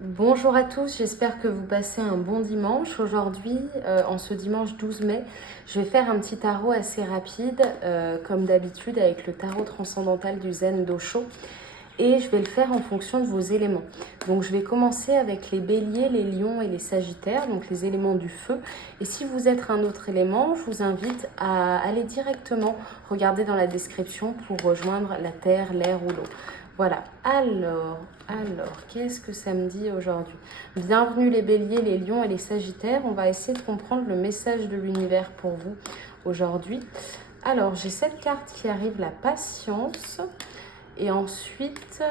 Bonjour à tous, j'espère que vous passez un bon dimanche. Aujourd'hui, en ce dimanche 12 mai, je vais faire un petit tarot assez rapide, comme d'habitude avec le tarot transcendantal du Zen d'Osho. Et je vais le faire en fonction de vos éléments. Donc je vais commencer avec les béliers, les lions et les sagittaires, donc les éléments du feu. Et si vous êtes un autre élément, je vous invite à aller directement regarder dans la description pour rejoindre la terre, l'air ou l'eau. Voilà, alors, qu'est-ce que ça me dit aujourd'hui? Bienvenue les béliers, les lions et les sagittaires. On va essayer de comprendre le message de l'univers pour vous aujourd'hui. Alors, j'ai cette carte qui arrive, la patience. Et ensuite,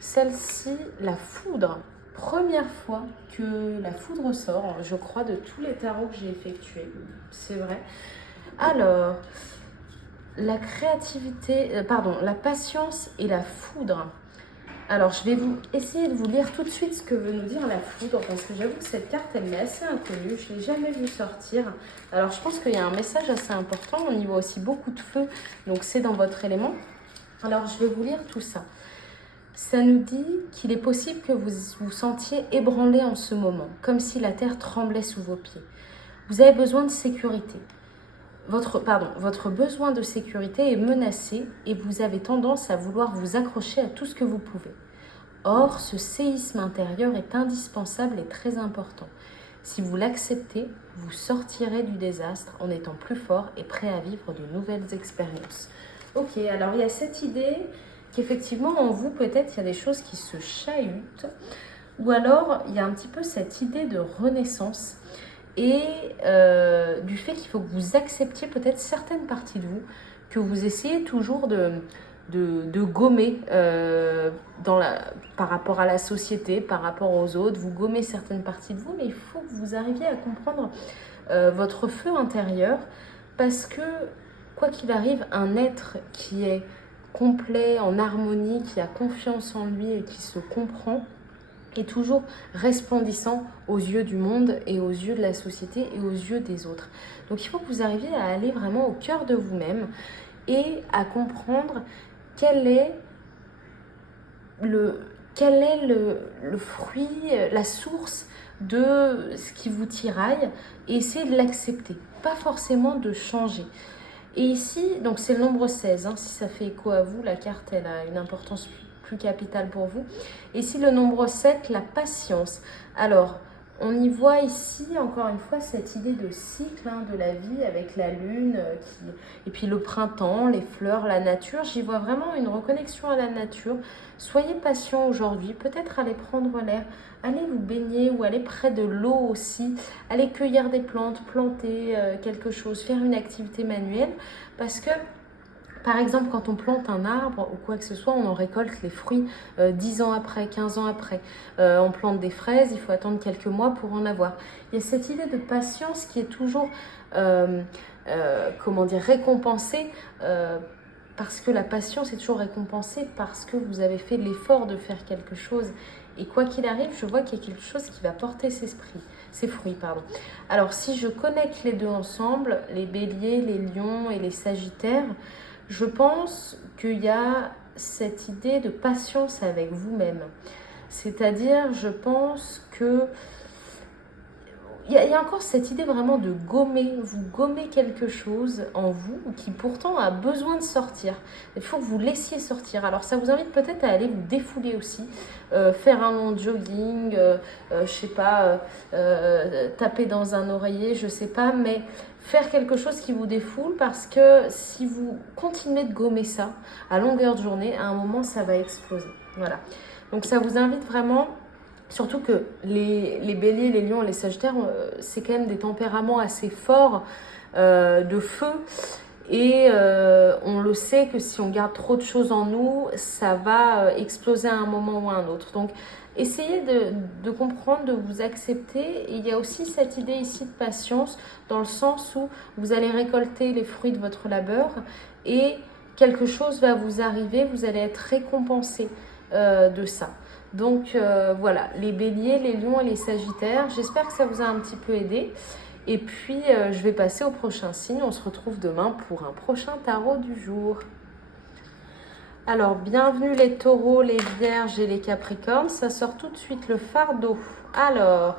celle-ci, la foudre. Première fois que la foudre sort, je crois, de tous les tarots que j'ai effectués. C'est vrai. Alors, la créativité, la patience et la foudre. Alors, je vais essayer de vous lire tout de suite ce que veut nous dire la foudre, parce que j'avoue que cette carte, elle m'est assez inconnue. Je ne l'ai jamais vue sortir. Alors, je pense qu'il y a un message assez important. On y voit aussi beaucoup de feu, donc c'est dans votre élément. Alors, je vais vous lire tout ça. Ça nous dit qu'il est possible que vous vous sentiez ébranlé en ce moment, comme si la terre tremblait sous vos pieds. Vous avez besoin de sécurité. Votre besoin de sécurité est menacé et vous avez tendance à vouloir vous accrocher à tout ce que vous pouvez. Or, ce séisme intérieur est indispensable et très important. Si vous l'acceptez, vous sortirez du désastre en étant plus fort et prêt à vivre de nouvelles expériences. Ok, alors il y a cette idée qu'effectivement en vous peut-être il y a des choses qui se chahutent, ou alors il y a un petit peu cette idée de renaissance et du fait qu'il faut que vous acceptiez peut-être certaines parties de vous que vous essayez toujours de gommer par rapport à la société, par rapport aux autres. Vous gommez certaines parties de vous, mais il faut que vous arriviez à comprendre votre feu intérieur, parce que quoi qu'il arrive, un être qui est complet, en harmonie, qui a confiance en lui et qui se comprend, est toujours resplendissant aux yeux du monde et aux yeux de la société et aux yeux des autres. Donc il faut que vous arriviez à aller vraiment au cœur de vous-même et à comprendre quel est le fruit, la source de ce qui vous tiraille, et essayer de l'accepter, pas forcément de changer. Et ici, donc c'est le nombre 16, si ça fait écho à vous, la carte elle a une importance plus capitale pour vous. Et ici le nombre 7, la patience. Alors, on y voit ici, encore une fois, cette idée de cycle de la vie avec la lune, et puis le printemps, les fleurs, la nature. J'y vois vraiment une reconnexion à la nature. Soyez patient aujourd'hui, peut-être aller prendre l'air, allez vous baigner ou aller près de l'eau aussi, aller cueillir des plantes, planter quelque chose, faire une activité manuelle, parce que par exemple, quand on plante un arbre ou quoi que ce soit, on en récolte les fruits 10 ans après, 15 ans après. On plante des fraises, il faut attendre quelques mois pour en avoir. Il y a cette idée de patience qui est toujours, récompensée, parce que la patience est toujours récompensée parce que vous avez fait l'effort de faire quelque chose. Et quoi qu'il arrive, je vois qu'il y a quelque chose qui va porter ses fruits. Alors, si je connecte les deux ensemble, les béliers, les lions et les sagittaires, je pense qu'il y a cette idée de patience avec vous-même. C'est-à-dire, je pense que il y a encore cette idée vraiment de gommer. Vous gommez quelque chose en vous qui pourtant a besoin de sortir. Il faut que vous laissiez sortir. Alors ça vous invite peut-être à aller vous défouler aussi, faire un long jogging, taper dans un oreiller, je sais pas, mais faire quelque chose qui vous défoule, parce que si vous continuez de gommer ça à longueur de journée, à un moment ça va exploser. Voilà. Donc ça vous invite vraiment. Surtout que les béliers, les lions et les sagittaires, c'est quand même des tempéraments assez forts de feu. Et on le sait que si on garde trop de choses en nous, ça va exploser à un moment ou à un autre. Donc, essayez de comprendre, de vous accepter. Et il y a aussi cette idée ici de patience, dans le sens où vous allez récolter les fruits de votre labeur et quelque chose va vous arriver, vous allez être récompensé de ça. Donc voilà, les béliers, les lions et les sagittaires, j'espère que ça vous a un petit peu aidé. Et puis, je vais passer au prochain signe. On se retrouve demain pour un prochain tarot du jour. Alors, bienvenue les taureaux, les vierges et les capricornes. Ça sort tout de suite le fardeau. Alors,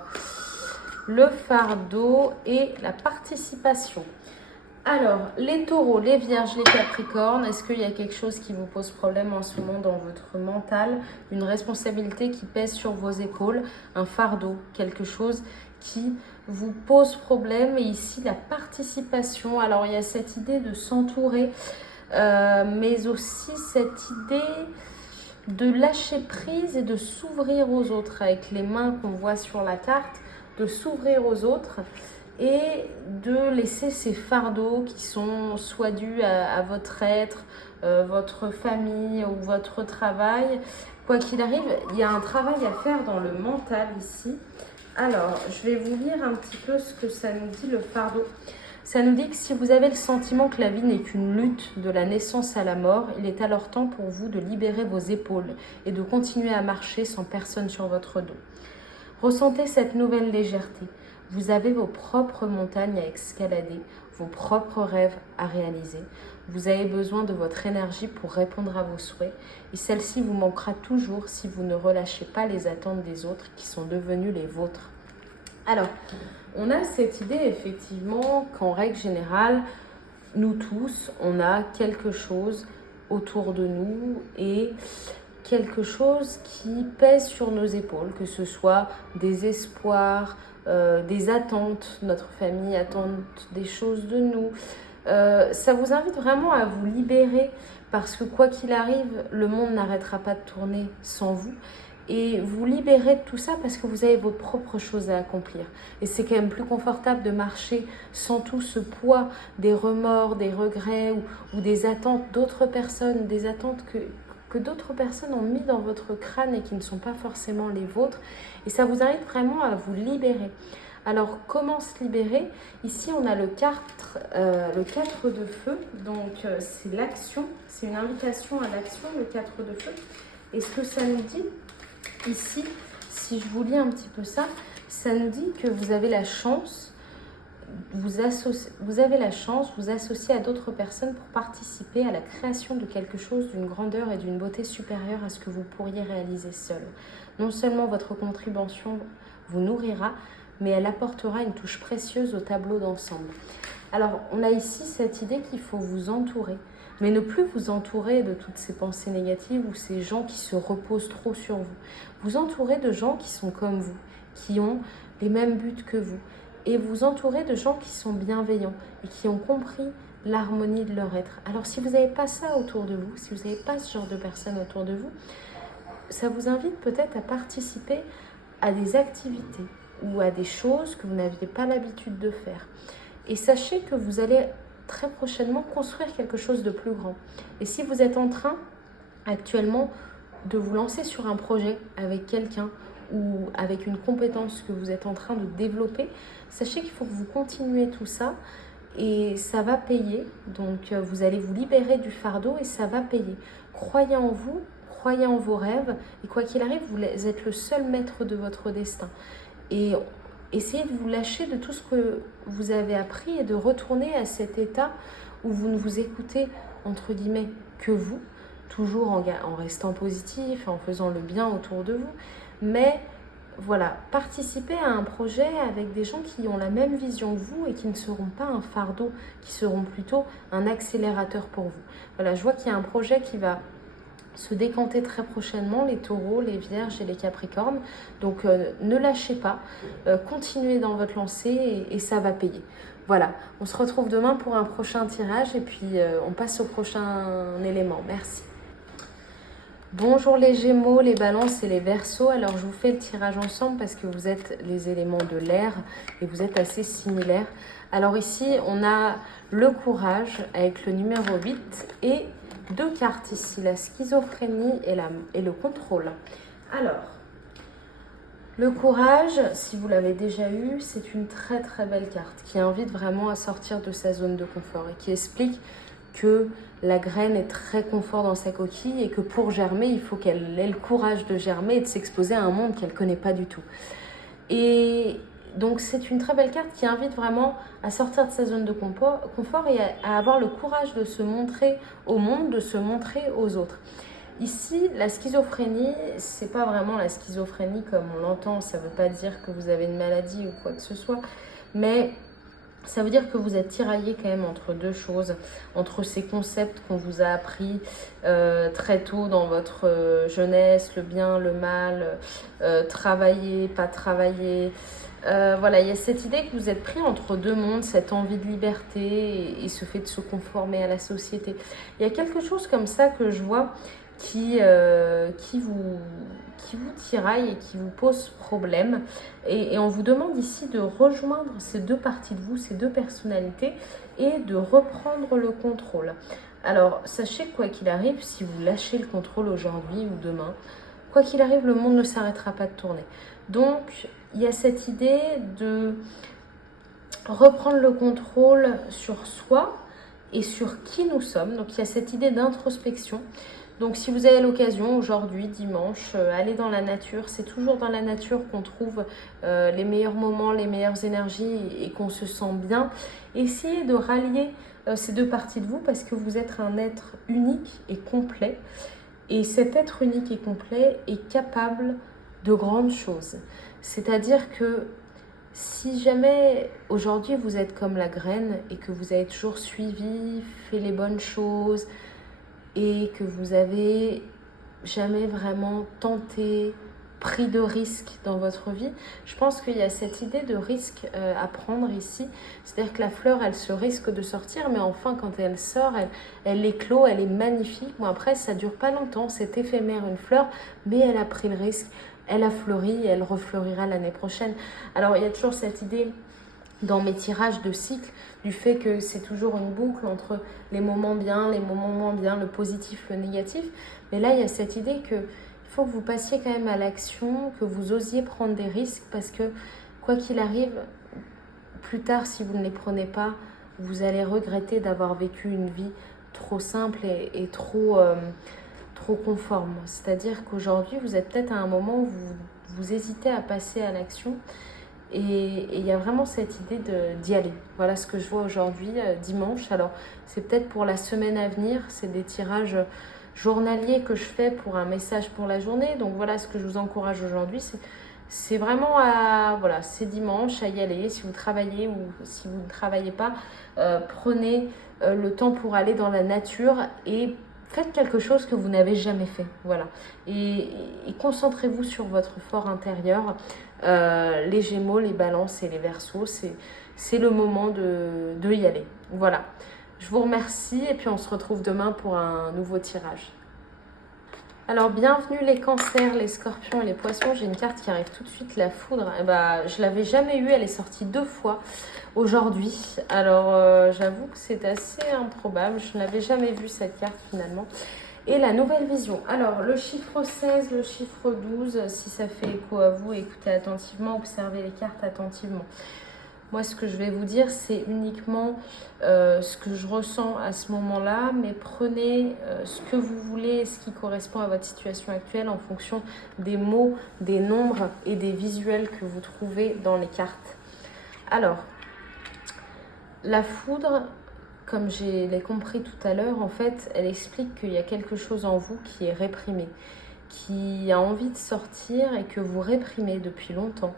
le fardeau et la participation. Alors, les taureaux, les vierges, les capricornes, est-ce qu'il y a quelque chose qui vous pose problème en ce moment dans votre mental? Une responsabilité qui pèse sur vos épaules, un fardeau, quelque chose qui vous pose problème. Et ici, la participation. Alors, il y a cette idée de s'entourer, mais aussi cette idée de lâcher prise et de s'ouvrir aux autres avec les mains qu'on voit sur la carte, de s'ouvrir aux autres et de laisser ces fardeaux qui sont soit dus à votre être, votre famille ou votre travail. Quoi qu'il arrive, il y a un travail à faire dans le mental ici. Alors, je vais vous lire un petit peu ce que ça nous dit le fardeau. Ça nous dit que si vous avez le sentiment que la vie n'est qu'une lutte de la naissance à la mort, il est alors temps pour vous de libérer vos épaules et de continuer à marcher sans personne sur votre dos. Ressentez cette nouvelle légèreté. Vous avez vos propres montagnes à escalader, vos propres rêves à réaliser. Vous avez besoin de votre énergie pour répondre à vos souhaits et celle-ci vous manquera toujours si vous ne relâchez pas les attentes des autres qui sont devenues les vôtres. Alors, on a cette idée effectivement qu'en règle générale, nous tous, on a quelque chose autour de nous et quelque chose qui pèse sur nos épaules, que ce soit des espoirs, des attentes, notre famille attend des choses de nous. Ça vous invite vraiment à vous libérer parce que quoi qu'il arrive, le monde n'arrêtera pas de tourner sans vous. Et vous libérer de tout ça parce que vous avez vos propres choses à accomplir. Et c'est quand même plus confortable de marcher sans tout ce poids des remords, des regrets ou des attentes d'autres personnes, des attentes que d'autres personnes ont mis dans votre crâne et qui ne sont pas forcément les vôtres. Et ça vous invite vraiment à vous libérer. Alors, comment se libérer? Ici, on a le 4 de feu. Donc, c'est l'action. C'est une invitation à l'action, le 4 de feu. Et ce que ça nous dit ici, si je vous lis un petit peu ça, ça nous dit que vous avez la chance, vous associer à d'autres personnes pour participer à la création de quelque chose d'une grandeur et d'une beauté supérieure à ce que vous pourriez réaliser seul. Non seulement votre contribution vous nourrira, mais elle apportera une touche précieuse au tableau d'ensemble. Alors, on a ici cette idée qu'il faut vous entourer, mais ne plus vous entourer de toutes ces pensées négatives ou ces gens qui se reposent trop sur vous. Vous entourez de gens qui sont comme vous, qui ont les mêmes buts que vous, et vous entourez de gens qui sont bienveillants et qui ont compris l'harmonie de leur être. Alors, si vous n'avez pas ça autour de vous, si vous n'avez pas ce genre de personnes autour de vous, ça vous invite peut-être à participer à des activités ou à des choses que vous n'aviez pas l'habitude de faire. Et sachez que vous allez très prochainement construire quelque chose de plus grand. Et si vous êtes en train actuellement de vous lancer sur un projet avec quelqu'un ou avec une compétence que vous êtes en train de développer, sachez qu'il faut que vous continuez tout ça et ça va payer. Donc vous allez vous libérer du fardeau et ça va payer. Croyez en vous, croyez en vos rêves et quoi qu'il arrive, vous êtes le seul maître de votre destin. Et essayez de vous lâcher de tout ce que vous avez appris et de retourner à cet état où vous ne vous écoutez, entre guillemets, que vous, toujours en restant positif, en faisant le bien autour de vous. Mais voilà, participez à un projet avec des gens qui ont la même vision que vous et qui ne seront pas un fardeau, qui seront plutôt un accélérateur pour vous. Voilà, je vois qu'il y a un projet qui va se décanter très prochainement, les taureaux, les vierges et les capricornes. Donc ne lâchez pas, continuez dans votre lancée et ça va payer. Voilà, on se retrouve demain pour un prochain tirage et puis on passe au prochain élément. Merci. Bonjour les Gémeaux, les Balances et les Verseaux. Alors je vous fais le tirage ensemble parce que vous êtes les éléments de l'air et vous êtes assez similaires. Alors ici, on a le courage avec le numéro 8 et deux cartes ici, la schizophrénie et le contrôle. Alors, le courage, si vous l'avez déjà eu, c'est une très très belle carte qui invite vraiment à sortir de sa zone de confort et qui explique que la graine est très confort dans sa coquille et que pour germer, il faut qu'elle ait le courage de germer et de s'exposer à un monde qu'elle ne connaît pas du tout. Et Donc c'est une très belle carte qui invite vraiment à sortir de sa zone de confort et à avoir le courage de se montrer au monde, de se montrer aux autres. Ici, la schizophrénie, c'est pas vraiment la schizophrénie comme on l'entend, ça veut pas dire que vous avez une maladie ou quoi que ce soit, mais ça veut dire que vous êtes tiraillé quand même entre deux choses, entre ces concepts qu'on vous a appris très tôt dans votre jeunesse, le bien, le mal, travailler, pas travailler. Voilà, il y a cette idée que vous êtes pris entre deux mondes, cette envie de liberté et ce fait de se conformer à la société. Il y a quelque chose comme ça que je vois qui vous tiraille et qui vous pose problème. Et on vous demande ici de rejoindre ces deux parties de vous, ces deux personnalités et de reprendre le contrôle. Alors, sachez que quoi qu'il arrive, si vous lâchez le contrôle aujourd'hui ou demain, quoi qu'il arrive, le monde ne s'arrêtera pas de tourner. Donc, il y a cette idée de reprendre le contrôle sur soi et sur qui nous sommes. Donc, il y a cette idée d'introspection. Donc, si vous avez l'occasion, aujourd'hui, dimanche, allez dans la nature. C'est toujours dans la nature qu'on trouve les meilleurs moments, les meilleures énergies et qu'on se sent bien. Essayez de rallier ces deux parties de vous parce que vous êtes un être unique et complet. Et cet être unique et complet est capable de grandes choses. C'est-à-dire que si jamais aujourd'hui vous êtes comme la graine et que vous avez toujours suivi, fait les bonnes choses et que vous avez jamais vraiment tenté, pris de risques dans votre vie, je pense qu'il y a cette idée de risque à prendre ici. C'est-à-dire que la fleur, elle se risque de sortir, mais enfin, quand elle sort, elle éclot, elle est magnifique. Bon, après, ça dure pas longtemps, c'est éphémère une fleur, mais elle a pris le risque, elle a fleuri et elle refleurira l'année prochaine. Alors, il y a toujours cette idée dans mes tirages de cycle, du fait que c'est toujours une boucle entre les moments bien, les moments moins bien, le positif, le négatif. Mais là, il y a cette idée que il faut que vous passiez quand même à l'action, que vous osiez prendre des risques parce que quoi qu'il arrive, plus tard, si vous ne les prenez pas, vous allez regretter d'avoir vécu une vie trop simple et trop conforme. C'est-à-dire qu'aujourd'hui, vous êtes peut-être à un moment où vous hésitez à passer à l'action et il y a vraiment cette idée d'y aller. Voilà ce que je vois aujourd'hui, dimanche. Alors, c'est peut-être pour la semaine à venir, c'est des tirages journalier que je fais pour un message pour la journée. Donc voilà ce que je vous encourage aujourd'hui. C'est vraiment voilà, c'est dimanche à y aller. Si vous travaillez ou si vous ne travaillez pas, prenez le temps pour aller dans la nature et faites quelque chose que vous n'avez jamais fait. Voilà. Et concentrez-vous sur votre fort intérieur. Les Gémeaux, les Balances et les Verseaux, c'est le moment de y aller. Voilà. Je vous remercie et puis on se retrouve demain pour un nouveau tirage. Alors bienvenue les cancers, les scorpions et les poissons. J'ai une carte qui arrive tout de suite, la foudre. Et je l'avais jamais eue, elle est sortie 2 fois aujourd'hui. Alors j'avoue que c'est assez improbable, je n'avais jamais vu cette carte finalement. Et la nouvelle vision. Alors le chiffre 16, le chiffre 12, si ça fait écho à vous, écoutez attentivement, observez les cartes attentivement. Moi, ce que je vais vous dire, c'est uniquement ce que je ressens à ce moment-là, mais prenez ce que vous voulez, ce qui correspond à votre situation actuelle en fonction des mots, des nombres et des visuels que vous trouvez dans les cartes. Alors, la foudre, comme je l'ai compris tout à l'heure, en fait, elle explique qu'il y a quelque chose en vous qui est réprimé, qui a envie de sortir et que vous réprimez depuis longtemps.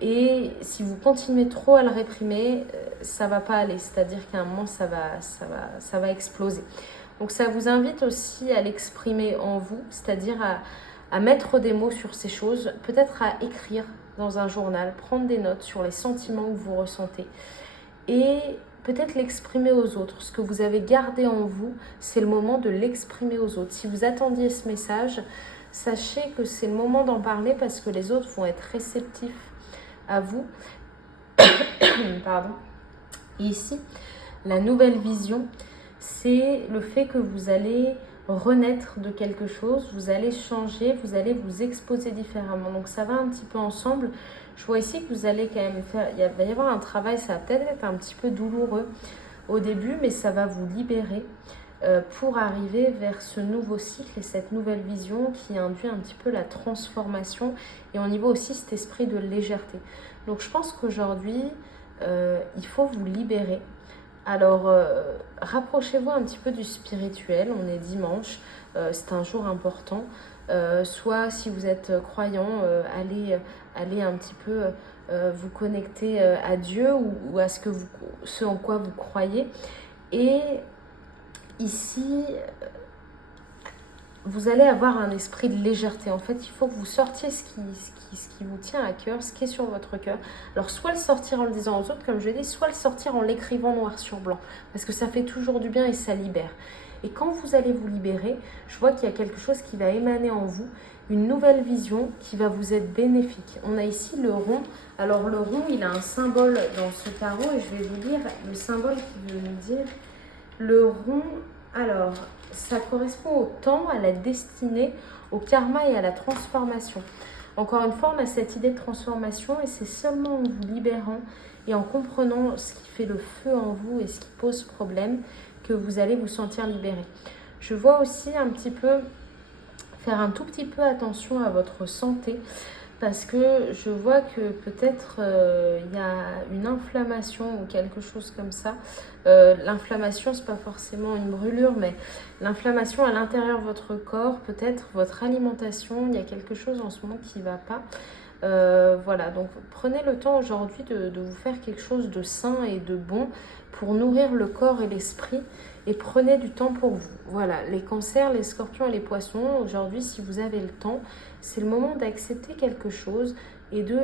Et si vous continuez trop à le réprimer, ça va pas aller. C'est-à-dire qu'à un moment, ça va exploser. Donc ça vous invite aussi à l'exprimer en vous, c'est-à-dire à mettre des mots sur ces choses, peut-être à écrire dans un journal, prendre des notes sur les sentiments que vous ressentez et peut-être l'exprimer aux autres. Ce que vous avez gardé en vous, c'est le moment de l'exprimer aux autres. Si vous attendiez ce message, sachez que c'est le moment d'en parler parce que les autres vont être réceptifs à vous. Pardon. Et ici, la nouvelle vision, c'est le fait que vous allez renaître de quelque chose, vous allez changer, vous allez vous exposer différemment. Donc ça va un petit peu ensemble. Je vois ici que vous allez quand même faire, il va y avoir un travail, ça va peut-être être un petit peu douloureux au début, mais ça va vous libérer pour arriver vers ce nouveau cycle et cette nouvelle vision qui induit un petit peu la transformation et on y voit aussi cet esprit de légèreté. Donc je pense qu'aujourd'hui, il faut vous libérer. Alors, rapprochez-vous un petit peu du spirituel. On est dimanche, c'est un jour important. Soit si vous êtes croyant, allez un petit peu vous connecter à Dieu ou à ce en quoi vous croyez. Et ici, vous allez avoir un esprit de légèreté. En fait, il faut que vous sortiez ce qui vous tient à cœur, ce qui est sur votre cœur. Alors, soit le sortir en le disant aux autres, comme je l'ai dit, soit le sortir en l'écrivant noir sur blanc. Parce que ça fait toujours du bien et ça libère. Et quand vous allez vous libérer, je vois qu'il y a quelque chose qui va émaner en vous, une nouvelle vision qui va vous être bénéfique. On a ici le rond. Alors, le rond, il a un symbole dans ce tarot et je vais vous lire le symbole qui veut nous dire le rond. Alors, ça correspond au temps, à la destinée, au karma et à la transformation. Encore une fois, on a cette idée de transformation et c'est seulement en vous libérant et en comprenant ce qui fait le feu en vous et ce qui pose problème que vous allez vous sentir libéré. Je vois aussi un petit peu faire un tout petit peu attention à votre santé parce que je vois que peut-être il y a une inflammation ou quelque chose comme ça. L'inflammation, c'est pas forcément une brûlure, mais l'inflammation à l'intérieur de votre corps, peut-être votre alimentation, il y a quelque chose en ce moment qui ne va pas. Voilà, donc prenez le temps aujourd'hui de vous faire quelque chose de sain et de bon pour nourrir le corps et l'esprit et prenez du temps pour vous. Voilà, les cancers, les scorpions et les poissons, aujourd'hui, si vous avez le temps, c'est le moment d'accepter quelque chose et de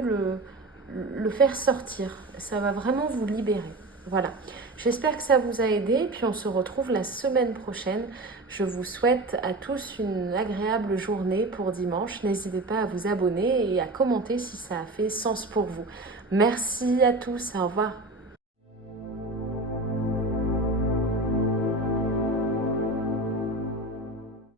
le faire sortir. Ça va vraiment vous libérer. Voilà, j'espère que ça vous a aidé, puis on se retrouve la semaine prochaine. Je vous souhaite à tous une agréable journée pour dimanche. N'hésitez pas à vous abonner et à commenter si ça a fait sens pour vous. Merci à tous, au revoir.